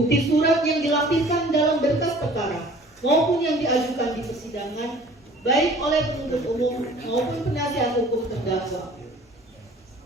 bukti surat yang dilampirkan dalam berkas perkara maupun yang diajukan di persidangan, baik oleh penuntut umum maupun penasihat hukum terdakwa.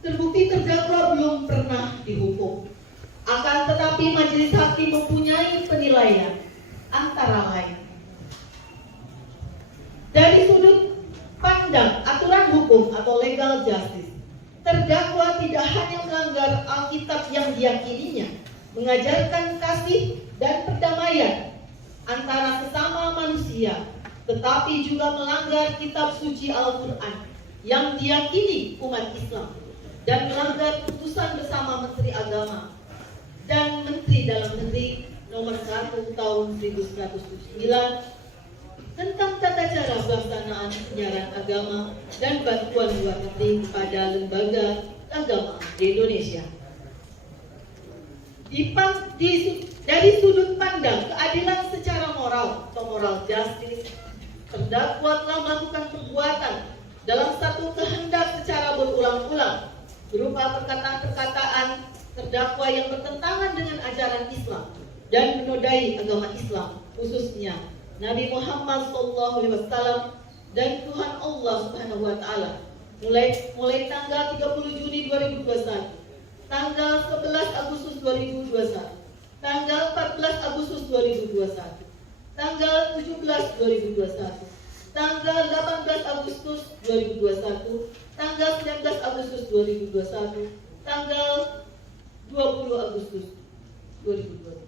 Terbukti terdakwa belum pernah dihukum. Akan tetapi majelis hakim mempunyai penilaian antara lain. Dari sudut pandang aturan hukum atau legal justice, terdakwa tidak hanya melanggar Alkitab yang diyakininya, mengajarkan kasih dan perdamaian antara sesama manusia, tetapi juga melanggar kitab suci Al-Quran yang diyakini umat Islam, dan melanggar putusan bersama Menteri Agama dan Menteri Dalam Negeri nomor 1 tahun 1979 tentang tata cara pelaksanaan penyiaran agama dan bantuan luar negeri kepada lembaga agama di Indonesia. Dari sudut pandang keadilan secara moral atau moral justice, terdakwa telah melakukan perbuatan dalam satu kehendak secara berulang-ulang berupa perkataan-perkataan terdakwa yang bertentangan dengan ajaran Islam dan menodai agama Islam, khususnya Nabi Muhammad SAW dan Tuhan Allah Subhanahu wa taala mulai tanggal 30 Juni 2021, tanggal 11 Agustus 2021, tanggal 14 Agustus 2021, tanggal 17 2021, tanggal 18 Agustus 2021, tanggal 19 Agustus 2021, tanggal 20 Agustus 2020.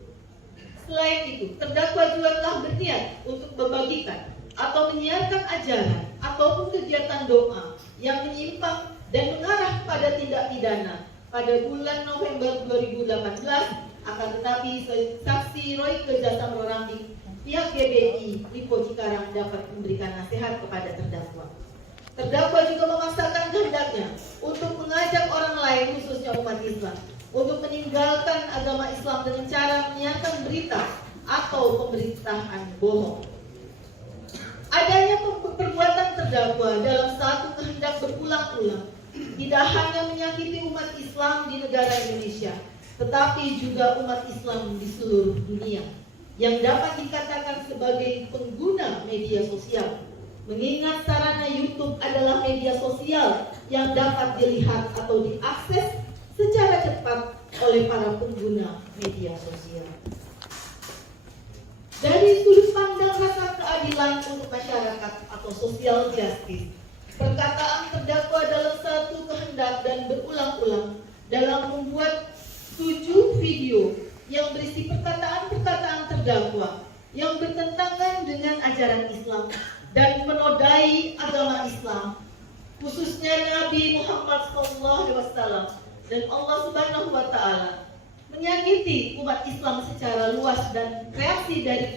Selain itu, terdakwa juga telah berniat untuk membagikan atau menyiarkan ajaran ataupun kegiatan doa yang menyimpang dan mengarah pada tindak pidana pada bulan November 2018. Akan tetapi saksi Royke Jasa Roramdi, pihak GBI Lipo Cikarang dapat memberikan nasihat kepada terdakwa. Terdakwa juga memaksakan kehendaknya untuk mengajak orang lain, khususnya umat Islam, untuk meninggalkan agama Islam dengan cara menyiarkan berita atau pemberitaan bohong. Adanya perbuatan terdakwa dalam satu kehendak berulang-ulang tidak hanya menyakiti umat Islam di negara Indonesia, tetapi juga umat Islam di seluruh dunia yang dapat dikatakan sebagai pengguna media sosial. Mengingat sarana YouTube adalah media sosial yang dapat dilihat atau diakses secara cepat oleh para pengguna media sosial. Dari sudut pandang rasa keadilan untuk masyarakat atau social justice, perkataan terdakwa dalam satu kehendak dan berulang-ulang dalam membuat 7 video yang berisi perkataan-perkataan terdakwa yang bertentangan dengan ajaran Islam dan menodai agama Islam, khususnya Nabi Muhammad SAW dan Allah Subhanahu wa taala, menyakiti umat Islam secara luas dan reaksi dari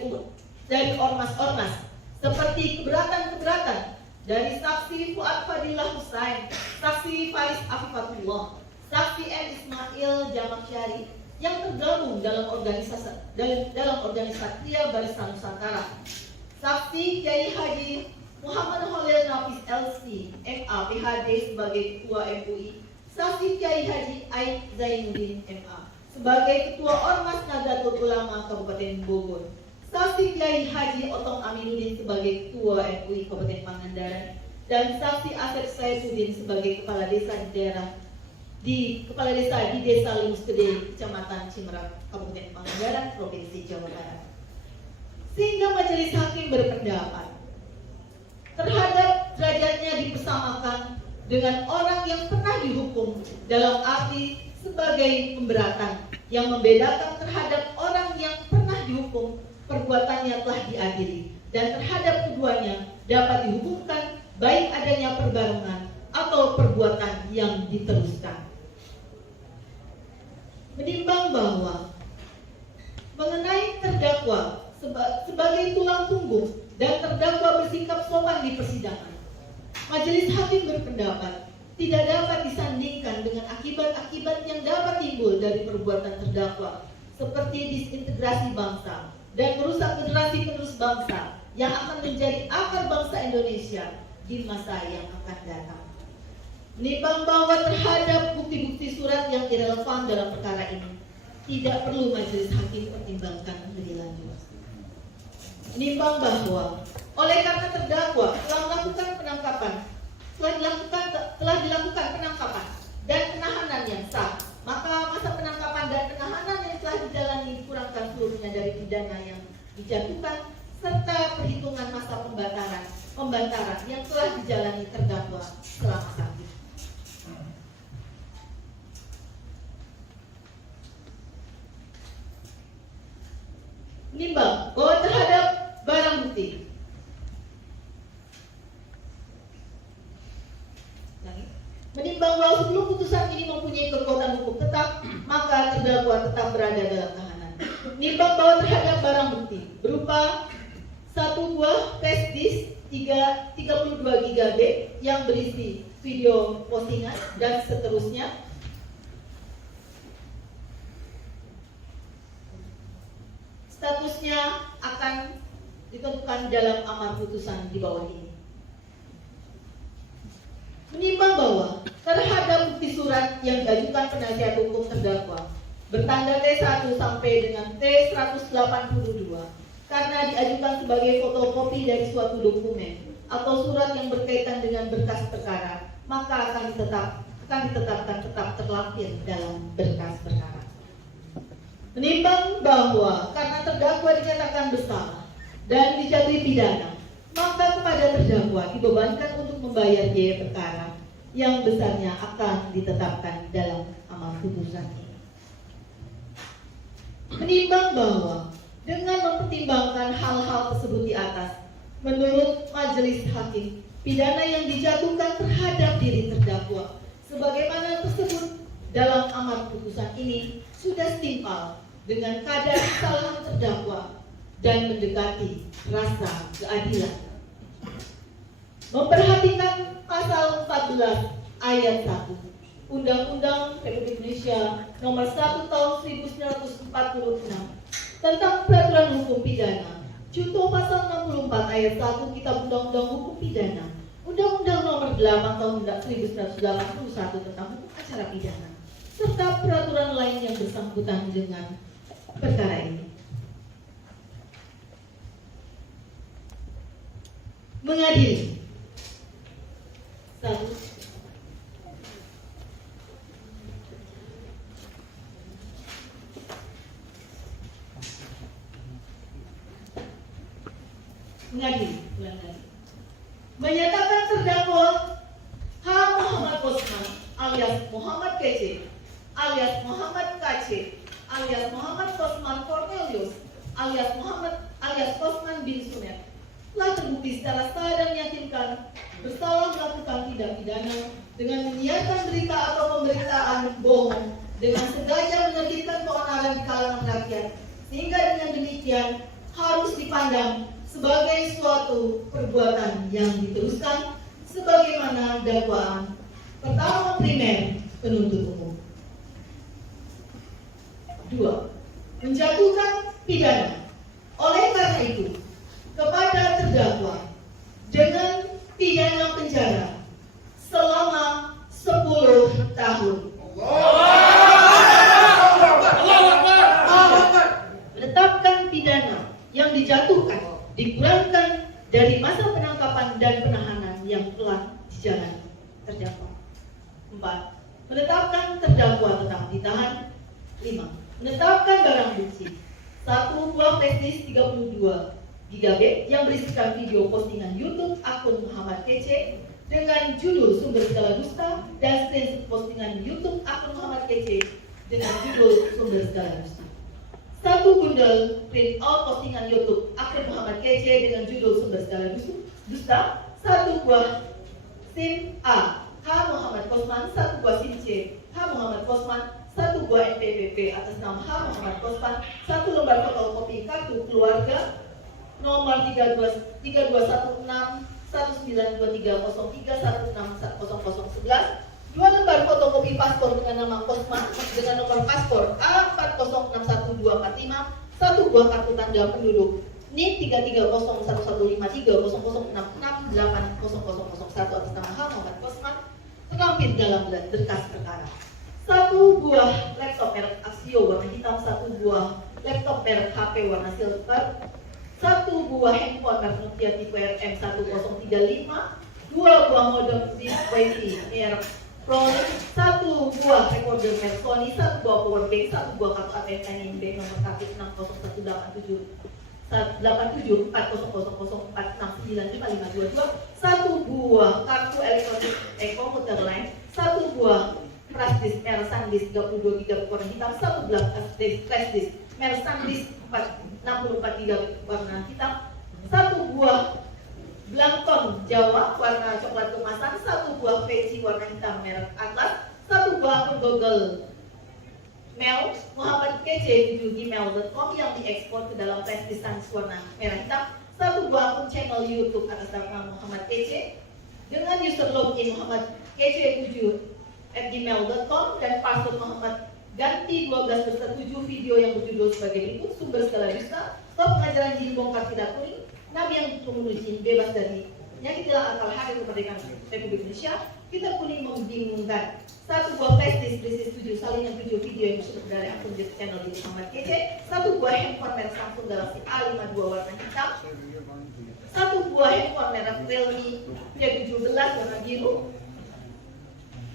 ormas-ormas seperti keberatan-keberatan dari saksi Fuad Fadilah Husain, saksi Faris Afifatullah, saksi M. Ismail Jamaksyari yang tergabung dalam organisasi Barisan Nusantara, saksi Kiai Haji Muhammad Holil Nafis LC MA PhD sebagai Ketua MUI, saksi Kiai Haji Aid Zainuddin MA sebagai Ketua Ormas Nahdlatul Ulama Kabupaten Bogor, saksi Kiai Haji Otong Aminuddin sebagai Ketua MUI Kabupaten Pangandaran, dan saksi Asep Saifuddin sebagai Kepala Desa di Desa Lingus Gede, Kecamatan Cimerak, Kabupaten Pangandaran, Provinsi Jawa Barat. Sehingga majelis hakim berpendapat terhadap derajatnya dipersamakan dengan orang yang pernah dihukum dalam arti sebagai pemberatan, yang membedakan terhadap orang yang pernah dihukum perbuatannya telah diadili, dan terhadap keduanya dapat dihukumkan baik adanya perbarengan atau perbuatan yang diteruskan. Menimbang bahwa mengenai terdakwa sebagai tulang punggung dan terdakwa bersikap sopan di persidangan, majelis hakim berpendapat tidak dapat disandingkan dengan akibat-akibat yang dapat timbul dari perbuatan terdakwa, seperti disintegrasi bangsa dan merusak generasi penerus bangsa yang akan menjadi akar bangsa Indonesia di masa yang akan datang. Menimbang bahwa terhadap bukti-bukti surat yang irelevan dalam perkara ini, tidak perlu majelis hakim pertimbangkan lebih lanjut. Menimbang bahwa oleh karena terdakwa telah melakukan penangkapan, telah dilakukan penangkapan dan penahanan yang sah, maka masa penangkapan dan penahanan yang telah dijalani dikurangkan seluruhnya dari pidana yang dijatuhkan serta perhitungan masa pembantaran yang telah dijalani terdakwa selama sakit. Menimbang bahwa terhadap barang bukti menimbang bahwa sebelum putusan ini mempunyai kekuatan hukum tetap, maka terdakwa tetap berada dalam tahanan. Menimbang bahwa terhadap barang bukti berupa satu buah flash disk 32 GB yang berisi video postingan dan seterusnya, statusnya akan ditentukan dalam amar putusan di bawah ini. Menimbang bahwa terhadap bukti surat yang diajukan penasihat hukum terdakwa bertanda T1 sampai dengan T182 karena diajukan sebagai fotokopi dari suatu dokumen atau surat yang berkaitan dengan berkas perkara, maka akan ditetapkan tetap terlampir dalam berkas perkara. Menimbang bahwa karena terdakwa dinyatakan bersalah dan dijatuhi pidana, maka kepada terdakwa dibebankan untuk membayar biaya perkara yang besarnya akan ditetapkan dalam amar putusan ini. Menimbang bahwa dengan mempertimbangkan hal-hal tersebut di atas, menurut majelis hakim, pidana yang dijatuhkan terhadap diri terdakwa sebagaimana tersebut dalam amar putusan ini sudah setimpal dengan kadar kesalahan terdakwa dan mendekati rasa keadilan. Memperhatikan pasal 14 ayat 1 Undang-Undang Republik Indonesia Nomor 1 Tahun 1946 tentang Peraturan Hukum Pidana, junto pasal 64 ayat 1 Kitab Undang-Undang Hukum Pidana, Undang-Undang Nomor 8 Tahun 1981 tentang Hukum Acara Pidana, serta peraturan lain yang bersangkutan dengan perkara ini. Mengadili. 1. Mengadili. Menyatakan terdakwa H. Muhammad Kosman alias Muhammad Kece alias Muhammad Kace alias Muhammad Kosman Cornelius alias Kosman bin Sunet telah terbukti secara sah dan meyakinkan bersalah melakukan tindak pidana dengan menyiarkan berita atau pemberitaan bohong dengan sengaja menerbitkan keonaran di kalangan rakyat, sehingga dengan demikian harus dipandang sebagai suatu perbuatan yang diteruskan sebagaimana dakwaan pertama primer penuntut umum. 2. Menjatuhkan pidana. Oleh karena itu, kepada terdakwa dengan pidana penjara selama 10 tahun. Menetapkan pidana yang dijatuhkan dikurangkan dari masa penangkapan dan penahanan yang telah dijalani terdakwa. 4. Menetapkan terdakwa tetap ditahan. 5. Menetapkan barang bukti 1 buah flash disk 32 GB yang berisikan video postingan YouTube akun Muhammad Kece dengan judul Sumber Segala Dusta dan screenshot postingan YouTube akun Muhammad Kece dengan judul Sumber Segala Dusta. 1 bundel print out postingan YouTube akun Muhammad Kece dengan judul Sumber Segala Dusta. 1 buah SIM A H. Muhammad Kosman, 1 buah SIM C H. Muhammad Kosman, 1 buah NPWP atas nama H. Muhammad Kosman, 1 lembar fotokopi kartu keluarga nomor 3216 192303161011, 2 lembar fotokopi paspor dengan nama Kosman dengan nomor paspor A4061245, 1 buah kartu tanda penduduk NIP 3301153006680001 atas nama H. Muhammad Kosman terlampir dalam berkas perkara. satu buah laptop merek Casio warna hitam, satu buah laptop merek HP warna silver, satu buah handphone merek Nokia tipe RM1035, dua buah modem disk WiFi merek Prolink, satu buah recorder merek Sony, satu buah power bank, satu buah kartu ATM NIB nomor kartu 60187 satu buah kartu elektronik komuter lain, satu buah flash disk merek SanDisk 32 GB warna hitam, satu buah flash disk merek SanDisk 64 GB warna hitam, satu buah Blankton Jawa warna coklat kemasan, satu buah peci warna hitam merek Atlas, satu buah akun Google Mail Muhammad KC gmail.com yang diekspor ke dalam flash disk warna merah hitam, satu buah akun channel YouTube atas nama Muhammad KC dengan user login Muhammad KC7@gmail.com dan password Muhammad ganti 12 beserta 7 video yang berjudul sebagai berikut: sumber segala dusta, top pengajaran jin bongkar tidak kuning, Nabi yang membunuh jin bebas dari penyakit hilang akal hadir kemerdekaan Republik Indonesia, kita kuning membingungkan, satu buah flash disk berisi 7 salinan 7 video yang bersumber dari akun channel di Muhammad KC, satu buah handphone merek Samsung Galaxy A52 warna hitam, satu buah handphone merek Realme Y17 warna biru,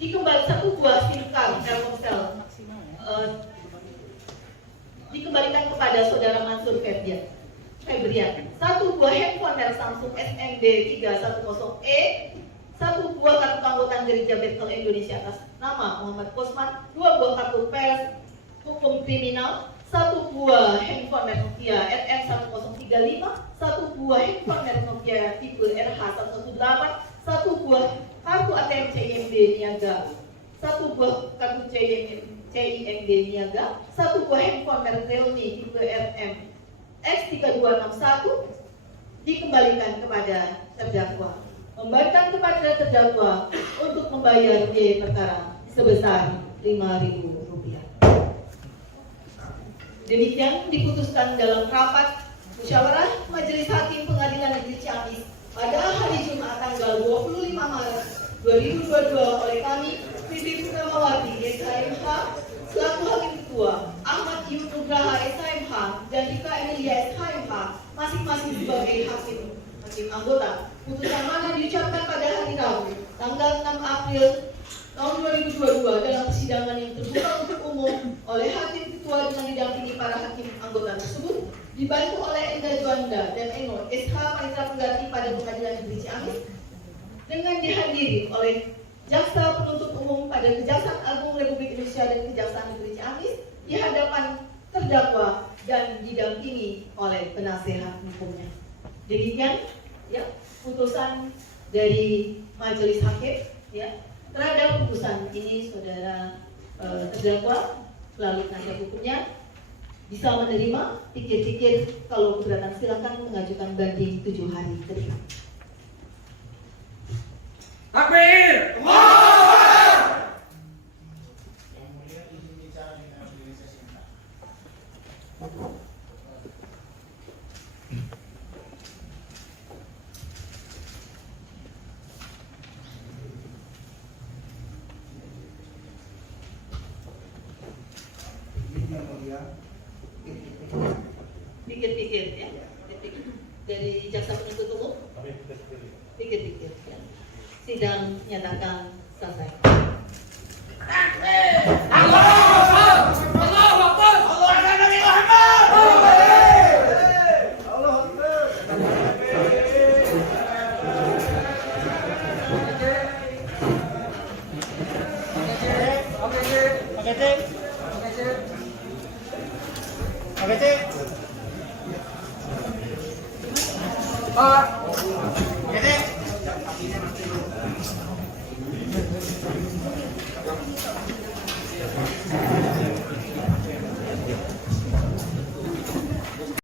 dikembalikan satu buah SIM card Telkomsel dikembalikan kepada saudara Mansur Febrian, satu buah handphone merek Samsung SMB 310E, satu buah kartu keanggotaan gereja Bethel Indonesia atas nama Muhammad Kosman, dua buah kartu pers hukum kriminal, satu buah handphone merek Nokia RN1035, satu buah handphone merek Nokia tipe RH118, satu buah kartu ATM CIMB Niaga, satu buah kartu CIMB Niaga, satu buah handphone merek Realme tipe RM X3261 dikembalikan kepada terdakwa. Memberikan kepada terdakwa untuk membayar biaya perkara sebesar Rp5.000. Demikian diputuskan dalam rapat musyawarah Majelis Hakim Pengadilan Negeri Ciamis pada hari Jumat tanggal 25 Maret 2022 oleh kami, Bibi Purnamawati SHMH selaku Hakim Ketua, Ahmad Yunugraha SHMH dan Rika Emilia SHMH masing-masing sebagai hakim anggota. Putusan mana diucapkan pada hari Rabu tanggal 6 April tahun 2022 dalam persidangan yang terbuka untuk umum oleh Hakim Ketua dengan didampingi para hakim anggota tersebut, dibantu oleh Enda Juanda dan Eno SH Panitra Pengganti pada Pengadilan Negeri Ciamis, dengan dihadiri oleh Jaksa Penuntut Umum pada Kejaksaan Agung Republik Indonesia dan Kejaksaan Negeri Ciamis di hadapan terdakwa dan didampingi oleh penasehat hukumnya. Demikian ya putusan dari Majelis Hakim ya. Terhadap putusan ini saudara terdakwa melalui penasihat hukumnya bisa menerima, pikir-pikir, kalau keberatan silakan mengajukan banding 7 hari ke depan. Takbir! Pikir-pikir ya, dari jaksa penuntut umum. Pikir-pikir ya. Sidang nyatakan selesai. Oke.